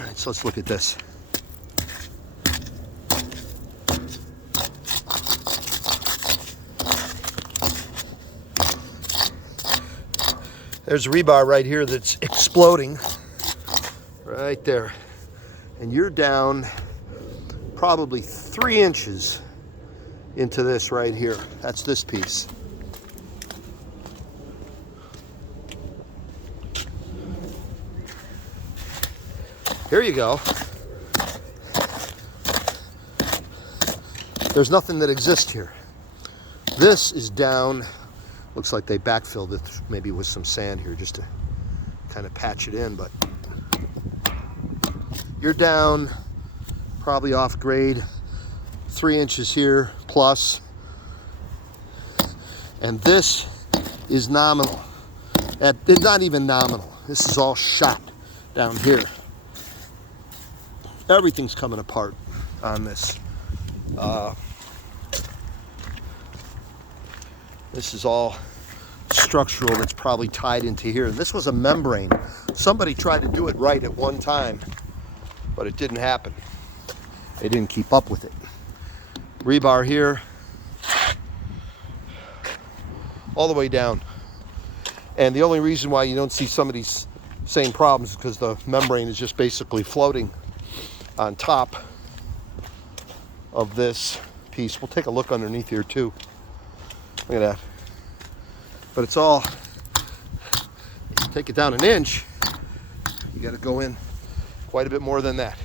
right, so let's look at this. There's rebar right here that's exploding right there. And you're down probably 3 inches into this right here. That's this piece. Here you go. There's nothing that exists here. This is down. Looks like they backfilled it maybe with some sand here just to kind of patch it in, but you're down probably off grade 3 inches here plus, and this is nominal. It's not even nominal. This is all shot down here. Everything's coming apart on this. This is all structural that's probably tied into here. This was a membrane. Somebody tried to do it right at one time, but it didn't happen. They didn't keep up with it. Rebar here, all the way down. And the only reason why you don't see some of these same problems is because the membrane is just basically floating on top of this piece. We'll take a look underneath here too. Look at that. But it's all, take it down an inch, you got to go in quite a bit more than that.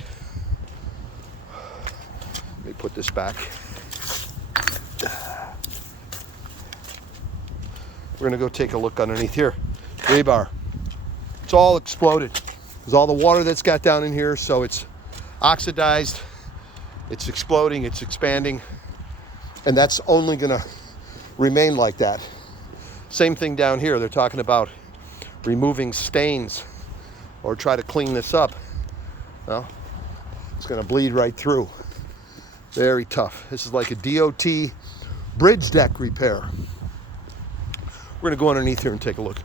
Let me put this back. We're going to go take a look underneath here. Rebar. It's all exploded. There's all the water that's got down in here, so it's oxidized, it's exploding, it's expanding, and that's only going to remain like that. Same thing down here. They're talking about removing stains or try to clean this up. Well, it's going to bleed right through. Very tough. This is like a DOT bridge deck repair. We're going to go underneath here and take a look.